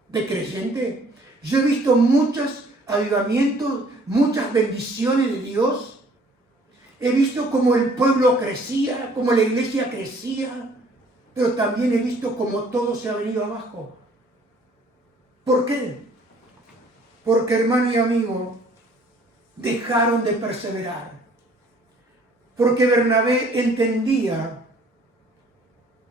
de creyente, yo he visto muchos avivamientos, muchas bendiciones de Dios. He visto cómo el pueblo crecía, cómo la iglesia crecía, pero también he visto cómo todo se ha venido abajo. ¿Por qué? Porque, hermano y amigo, dejaron de perseverar. Porque Bernabé entendía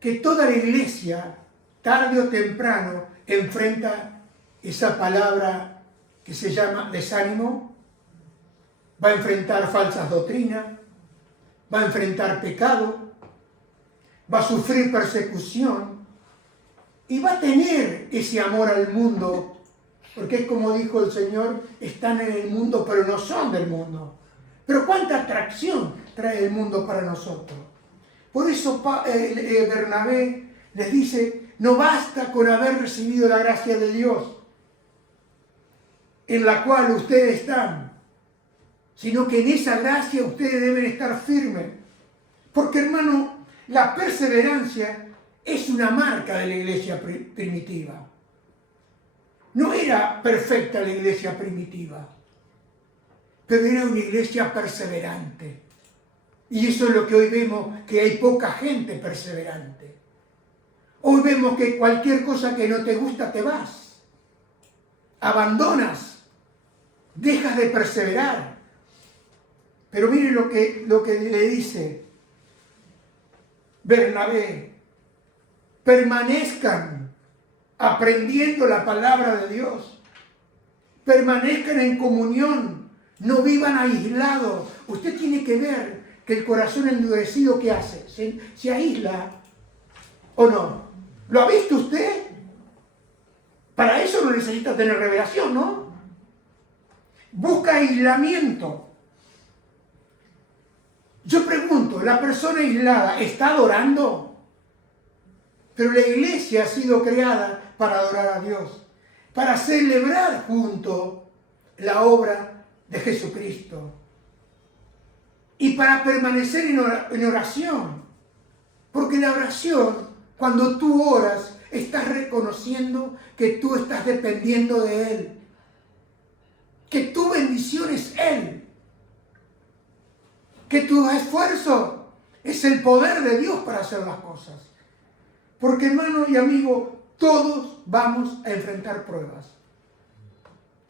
que toda la iglesia, tarde o temprano, enfrenta esa palabra que se llama desánimo, va a enfrentar falsas doctrinas, va a enfrentar pecado, va a sufrir persecución y va a tener ese amor al mundo. Porque es como dijo el Señor, están en el mundo pero no son del mundo. Pero cuánta atracción trae el mundo para nosotros. Por eso Bernabé les dice, no basta con haber recibido la gracia de Dios, en la cual ustedes están, sino que en esa gracia ustedes deben estar firmes. Porque, hermano, la perseverancia es una marca de la iglesia primitiva. No era perfecta la iglesia primitiva, pero era una iglesia perseverante. Y eso es lo que hoy vemos, que hay poca gente perseverante. Hoy vemos que cualquier cosa que no te gusta te vas, abandonas, dejas de perseverar. Pero mire lo que le dice Bernabé: permanezcan aprendiendo la palabra de Dios, permanezcan en comunión, no vivan aislados. Usted tiene que ver que el corazón endurecido, ¿qué hace? Se aísla, ¿o no? ¿Lo ha visto usted? Para eso no necesita tener revelación, ¿no? Busca aislamiento. Yo pregunto, ¿la persona aislada está adorando? Pero la iglesia ha sido creada para adorar a Dios, para celebrar junto la obra de Jesucristo y para permanecer en oración. Porque la oración, cuando tú oras, estás reconociendo que tú estás dependiendo de Él, que tu bendición es Él, que tu esfuerzo es el poder de Dios para hacer las cosas. Porque, hermano y amigo, todos vamos a enfrentar pruebas.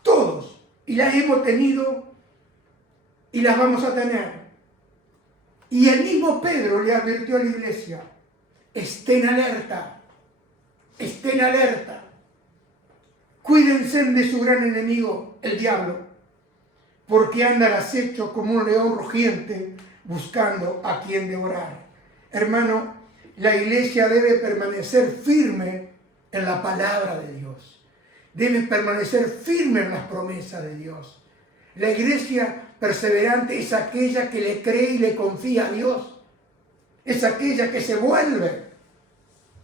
Todos. Y las hemos tenido y las vamos a tener. Y el mismo Pedro le advirtió a la iglesia: estén alerta, estén alerta. Cuídense de su gran enemigo, el diablo, porque anda al acecho como un león rugiente buscando a quien devorar. Hermano, la iglesia debe permanecer firme en la palabra de Dios. Debe permanecer firme en las promesas de Dios. La iglesia perseverante es aquella que le cree y le confía a Dios. Es aquella que se vuelve.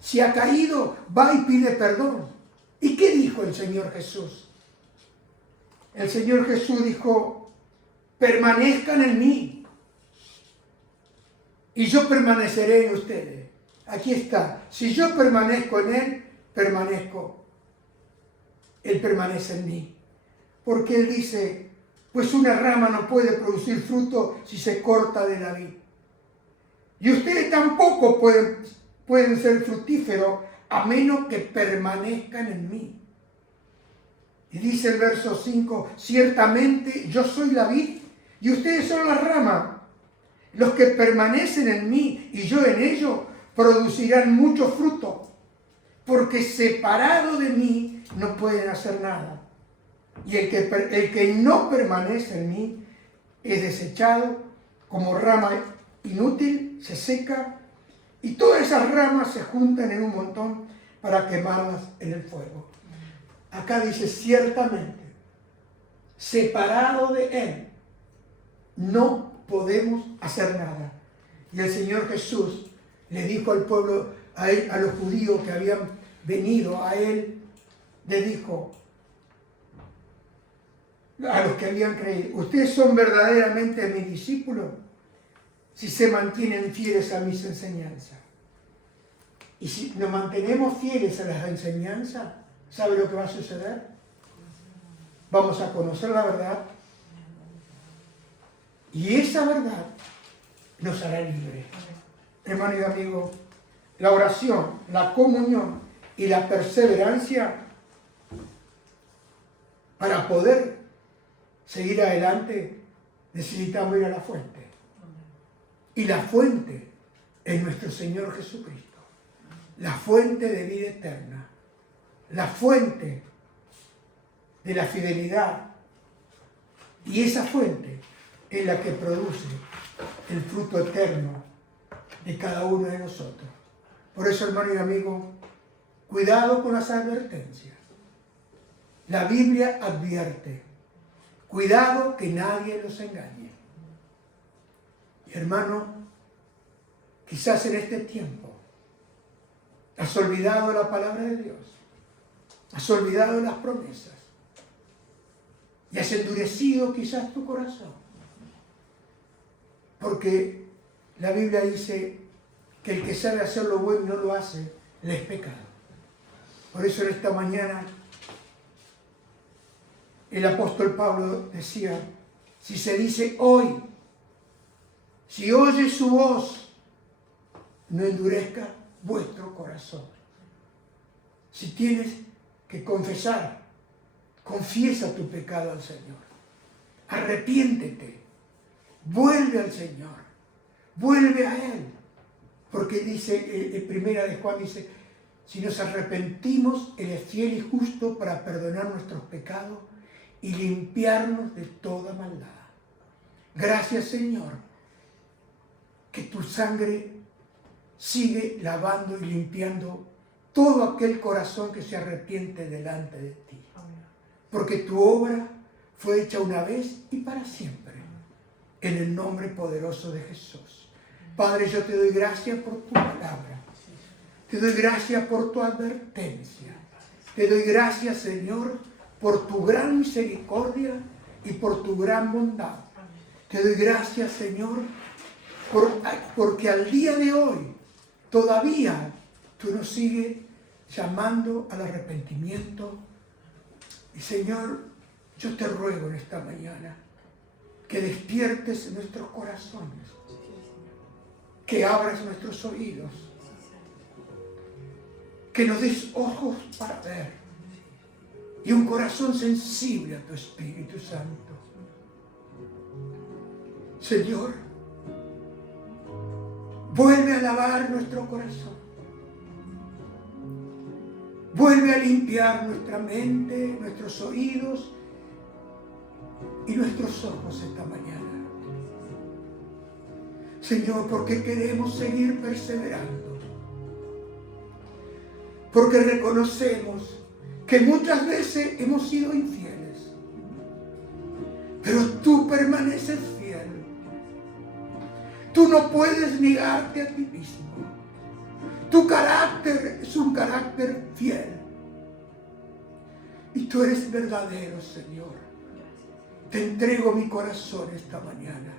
Si ha caído, va y pide perdón. ¿Y qué dijo el Señor Jesús? El Señor Jesús dijo: permanezcan en mí y yo permaneceré en ustedes. Aquí está. Si yo permanezco en Él, permanezco. Él permanece en mí. Porque Él dice: pues una rama no puede producir fruto si se corta de la vid. Y ustedes tampoco pueden ser fructíferos a menos que permanezcan en mí. Y dice el verso 5: ciertamente yo soy la vid y ustedes son las ramas. Los que permanecen en mí y yo en ellos producirán mucho fruto, porque separado de mí no pueden hacer nada. Y el que no permanece en mí es desechado como rama inútil, se seca, y todas esas ramas se juntan en un montón para quemarlas en el fuego. Acá dice: ciertamente, separado de Él, no podemos hacer nada. Y el Señor Jesús le dijo al pueblo, a los judíos que habían venido a Él, le dijo a los que habían creído: ustedes son verdaderamente mis discípulos si se mantienen fieles a mis enseñanzas. Y si nos mantenemos fieles a las enseñanzas, ¿sabe lo que va a suceder? Vamos a conocer la verdad, y esa verdad nos hará libres. Hermano y amigo, la oración, la comunión y la perseverancia para poder seguir adelante, necesitamos ir a la fuente. Y la fuente es nuestro Señor Jesucristo, la fuente de vida eterna, la fuente de la fidelidad. Y esa fuente es la que produce el fruto eterno de cada uno de nosotros. Por eso, hermano y amigo, cuidado con las advertencias. La Biblia advierte: cuidado que nadie los engañe. Y hermano, quizás en este tiempo has olvidado la palabra de Dios, has olvidado las promesas y has endurecido quizás tu corazón. Porque la Biblia dice que el que sabe hacer lo bueno y no lo hace, le es pecado. Por eso en esta mañana El apóstol Pablo decía, si se dice hoy, si oyes su voz, no endurezca vuestro corazón. Si tienes que confesar, confiesa tu pecado al Señor. Arrepiéntete, vuelve al Señor, vuelve a Él. Porque dice, en primera de Juan dice, si nos arrepentimos, Él es fiel y justo para perdonar nuestros pecados y limpiarnos de toda maldad. Gracias, Señor, que tu sangre sigue lavando y limpiando todo aquel corazón que se arrepiente delante de ti. Porque tu obra fue hecha una vez y para siempre. En el nombre poderoso de Jesús. Padre, yo te doy gracias por tu palabra. Te doy gracias por tu advertencia. Te doy gracias, Señor, por tu gran misericordia y por tu gran bondad. Te doy gracias, Señor, porque al día de hoy todavía tú nos sigues llamando al arrepentimiento. Y, Señor, yo te ruego en esta mañana que despiertes nuestros corazones, que abras nuestros oídos, que nos des ojos para ver y un corazón sensible a tu Espíritu Santo. Señor, vuelve a lavar nuestro corazón, vuelve a limpiar nuestra mente, nuestros oídos y nuestros ojos esta mañana. Señor, porque queremos seguir perseverando, porque reconocemos que muchas veces hemos sido infieles, pero tú permaneces fiel. Tú no puedes negarte a ti mismo. Tu carácter es un carácter fiel. Y tú eres verdadero, Señor. Te entrego mi corazón esta mañana.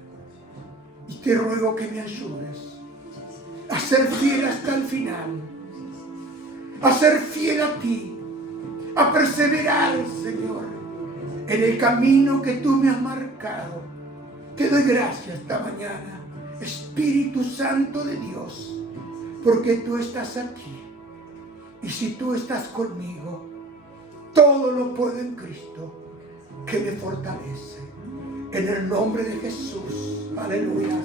Y te ruego que me ayudes a ser fiel hasta el final. A ser fiel a ti. A perseverar, Señor, en el camino que tú me has marcado. Te doy gracias esta mañana, Espíritu Santo de Dios, porque tú estás aquí. Y si tú estás conmigo, todo lo puedo en Cristo, que me fortalece. En el nombre de Jesús. Aleluya.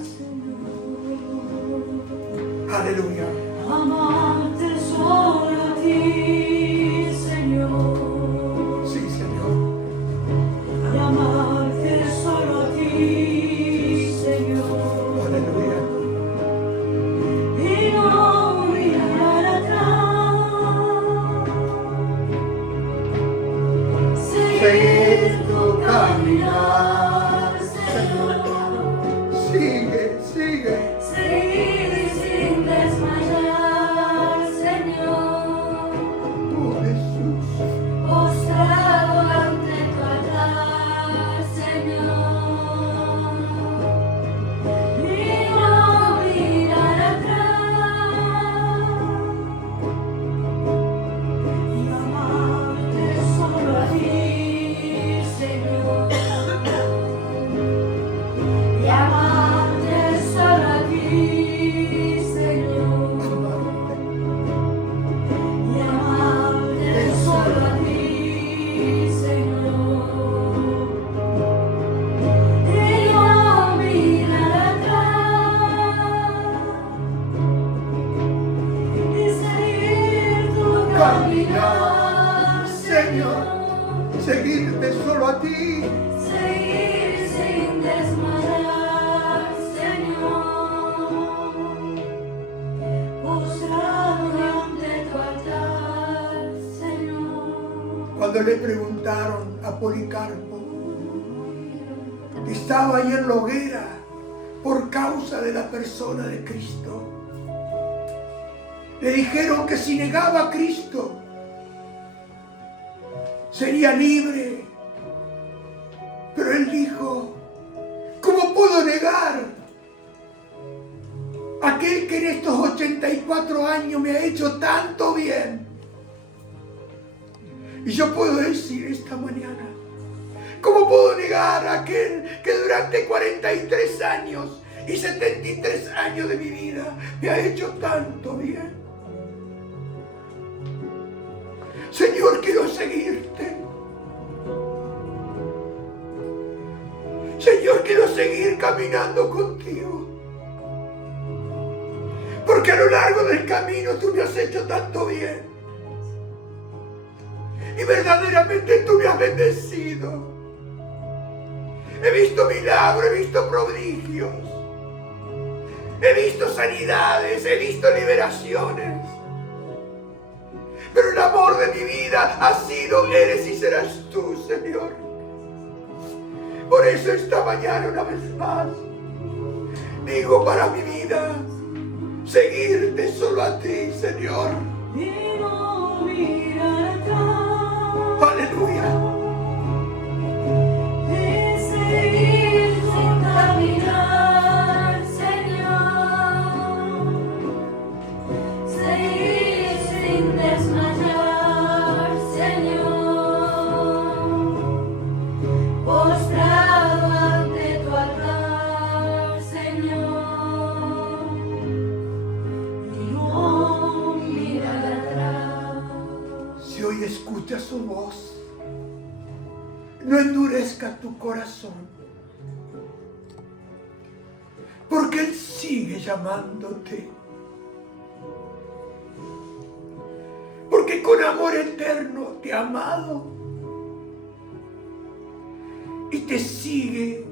Aleluya. Amarte solo a ti, Señor. Sí, Señor. Y amarte solo a ti, Señor. Aleluya. Y no mirar atrás. Seguir tu caminar, Señor. Sigue, sigue. Seguir sin desmayar, Señor. Oh, Jesús. Postrado ante tu altar, Señor, y no mirar atrás, y amarte solo a ti, Señor, y amarte solo a ti, Señor. Y amarte solo a ti, Señor, y no mirar atrás, y seguir tu caminar, Señor. Seguirte solo a ti. seguir sin desmayar, Señor, postrado ante tu altar, Señor. Cuando le preguntaron a Policarpo, que estaba ahí en la hoguera por causa de la persona de Cristo, le dijeron que si negaba a Cristo sería libre. Pero él dijo, ¿cómo puedo negar a aquel que en estos 84 años me ha hecho tanto bien? Y yo puedo decir esta mañana ¿Cómo puedo negar a aquel que durante 43 años y 73 años de mi vida me ha hecho tanto bien? Señor, quiero seguirte. Señor, quiero seguir caminando contigo. Porque a lo largo del camino tú me has hecho tanto bien. Y verdaderamente tú me has bendecido. He visto milagros, he visto prodigios. He visto sanidades, he visto liberaciones. Pero el amor de mi vida ha sido, eres y serás tú, Señor. Por eso esta mañana una vez más digo para mi vida, seguirte solo a ti, Señor. Y no mirar atrás. Aleluya. Y seguir sin caminar, Señor. Seguir sin desmayar, Señor. Postrado ante tu altar, Señor. Y no mirar atrás. Si hoy escuchas su voz, no endurezca tu corazón, porque Él sigue llamándote. Porque con amor eterno te ha amado y te sigue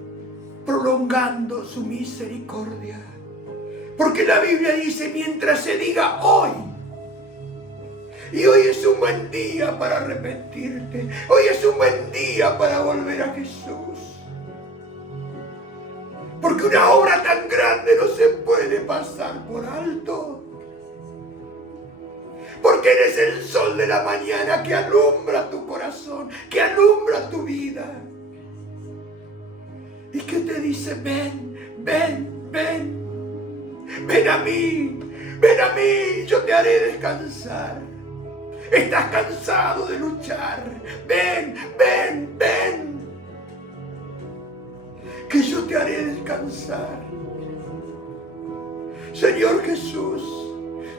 prolongando su misericordia. Porque la Biblia dice, mientras se diga hoy, y hoy es un buen día para arrepentirte. Hoy es un buen día para volver a Jesús. Porque una obra tan grande no se puede pasar por alto. Porque eres el sol de la mañana que alumbra tu corazón, que alumbra tu vida. Y que te dice, ven, ven, ven. Ven a mí, yo te haré descansar. Estás cansado de luchar. Ven, ven, ven. Que yo te haré descansar. Señor Jesús,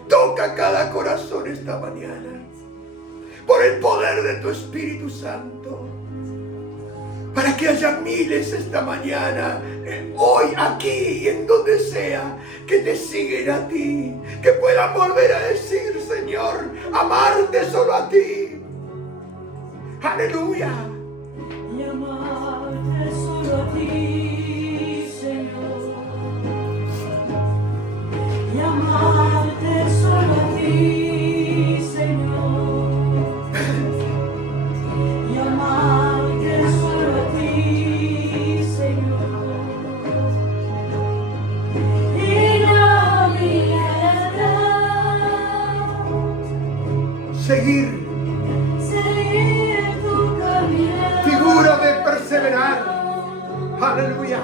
toca cada corazón esta mañana. Por el poder de tu Espíritu Santo. Para que haya miles esta mañana, hoy, aquí y en donde sea, que te siguen a ti, que puedan volver a decir, Señor, amarte solo a ti. Aleluya. Y amarte solo a ti, Señor. Y amarte solo a ti, Señor. Y amarte solo a ti, Señor. Y no mirar atrás. Seguir. Seguir tu caminar. Figura de perseverar. Aleluya.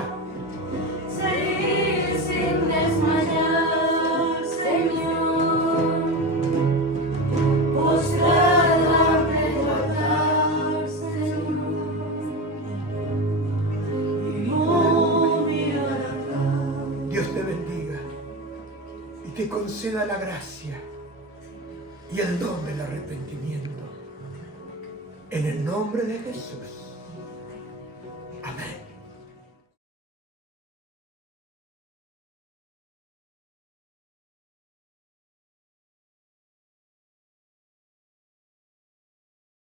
Seguir sin desmayar, Señor. Postrado ante tu altar, Señor. Y no mirar atrás. Dios te bendiga y te conceda la gracia y el don del arrepentimiento. En el nombre de Jesús.